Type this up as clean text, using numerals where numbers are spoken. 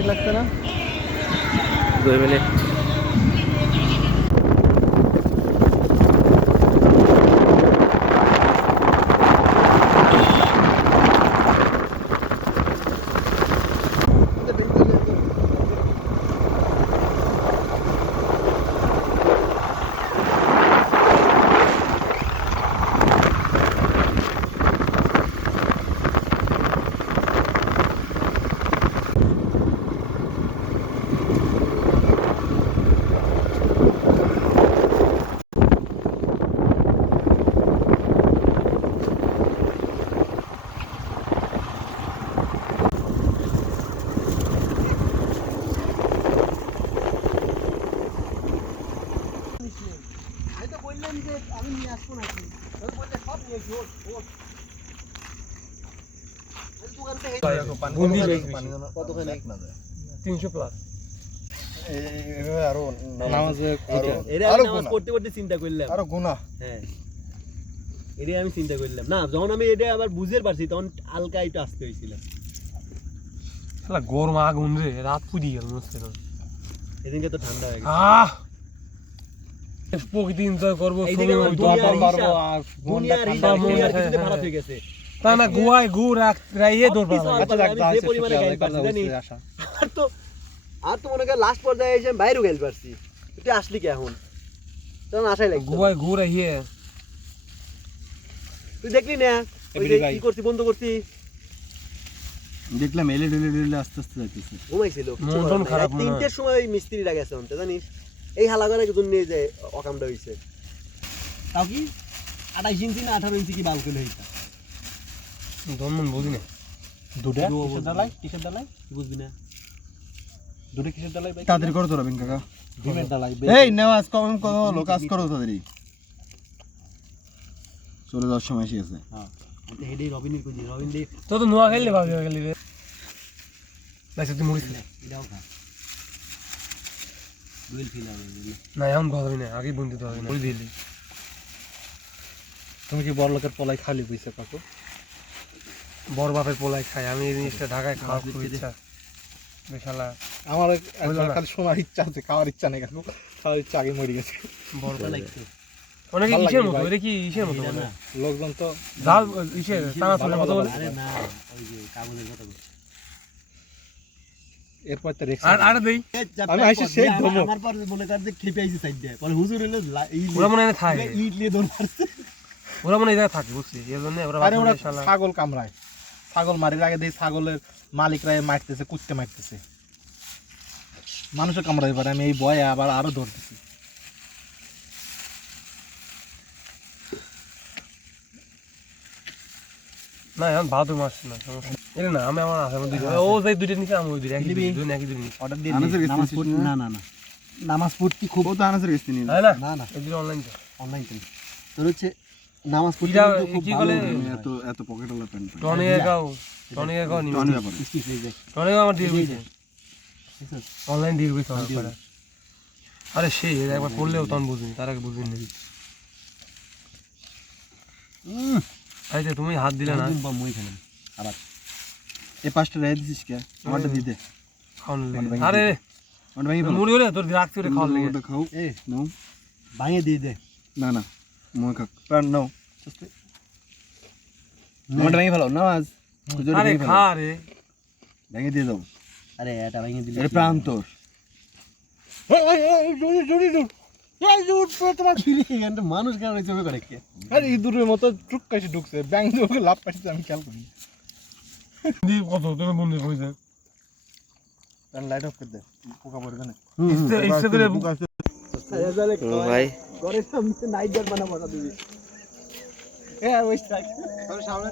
Minute লাগছে না? 2 minute. আমি চিন্তা করলাম না, যখন আমি এটা আবার বুঝতে পারছি তখন হালকা একটু আসতে হয়েছিল। গরম আগুন রে, রাত পুড়িয়ে গেল মনে হচ্ছে। এদিনকে তো ঠান্ডা হয়ে গেছে। প্রকৃতি এনজয় করবো, খারাপ হয়ে গেছে। তা না গোয়ায় গু রাইয়ে দৌড় আর তো মনে কর লাস্ট পর্যায়ে এসে বাইরে গেল পারছি। তুই আসলি কি এখন? তখন আশাই লাগছে গোয়ায় গু রাইয়ে। তুই দেখলি না ওই যে কি করছি, বন্ধ করছি, দেখলাম এলইডি আস্তে আস্তে যাইতেছে। ঘুমাইছিল মন খারাপ। 3টের সময় মিস্ত্রিরা গেছে অন্তে, জানিস এই হালাগানের জন্য যে অকামটা হইছে। তাও কি 28 ইঞ্চি না 18 ইঞ্চি কি বালকনি হইতা? দমন বুঝি না। দুটো কিসের ডালাই কি বুঝবি না? দুটো কিসের ডালাই ভাই? তাড়াতাড়ি করো তোরা কাকা। ডিমের ডালাই। এই নেওয়াজ কম হলো, কাজ করো তাড়াতাড়ি। চলে যাওয়ার সময় এসে গেছে। হ্যাঁ হেডি রবিনের কই, রবিন দে তো তো নোয়া খাইলে ভাবি হয়ে গেলি রে। লাইছে তুই মরিস না। এটাও খা। দুইল ফিল হবে না এখন ভাবি না, আগে বন্ধু তো হবে না। বলি দিলি তুমি কি বড় লোকের পলাই খালি কইছে কাকু? বড় বাপের পোলাই খাই আমি, এই জিনিসটা ঢাকায় খাওয়ার খুব ইচ্ছা। বেশালা আমার খালি শোনার ইচ্ছা আছে, খাওয়ার ইচ্ছা নেই কাকু। খাওয়ার ইচ্ছা আগে মরে গেছে। বড় লাগছে অনেক ইসের মতো। এটা কি ইসের মতো বলে? লোকজন তো জাল ইসের টানা চলে মতো বলে। আরে না, ওই যে কাগজের কথা বলে। এরপর তো রেক্স আর দেই আমি আইছি সেই ধমক। আমার পর মনে কর যে খেপে আইছি সাইড দিয়ে। পরে হুজুর হইলো ওরা মনে হয় থাকে, ইট নিয়ে দৌড় মারছে। ওরা মনে হয় থাকে, বুঝছি। এর জন্য ওরা ছাগল কামড়ায়। ছাগল মারির আগে দেখি ছাগলের মালিকরা মারতেছে, কুত্তে মারতেছে। মানুষও কামড়াই পারে, আমি এই ভয়ে আবার আরো ধরতেছি। না এখন ভালো মাছ না, এটা না আমি আমার আছে ও যাই দুইটা নিচে আমি ওই দুইটা একই দুই অর্ডার দিয়ে না না না নামাজ পড়তে খুব তো আনাজের গেছে নি না না এগুলো অনলাইন তো অনলাইন তো তোর হচ্ছে নামাজ পড়তে খুব কি ভালো। বলে এত পকেটওয়ালা প্যান্ট টনিক একাও নি টনিক আমার দিয়ে দিয়েছে অনলাইন দিয়ে দিয়েছে আমার। আরে সেই একবার পড়লেও তখন বুঝিনি, তার আগে বুঝিনি। আচ্ছা তুমি হাত দিলে না, মই খেলাম আবার এই পাঁচটা রেড দিছিস কে? আমারটা দি দে। খাওয়ান লাগে। আরে ওটা ভাঙি ফেল। মুড়ি হলে তোর রাখতে রে খাওয়ান লাগে। ওটা খাও। এ নাও। ভাঙে দিয়ে দে। না না মই খাক প্যান নাও। আমারটা ভাঙি ফেলো না আজ। আরে খা রে, ভেঙে দিয়ে দাও। আরে এটা ভাঙে দিলে এর প্রাণ তোর। জোরে তোমার ফিরে গেছে মানুষ কেন চোখে করে কে? আরে ইঁদুরের মতো টুক কাছে ঢুকছে, ব্যাং ওকে লাভ পাইছে, আমি খেয়াল করি। কত তুমি বন্ধু কইছে লাইট অফ করে দে, পোকা পড়বে না। ইচ্ছে করে ভাই ঘরের সামনে নাইট বানাবো না দিবি। হ্যাঁ ওই সামনে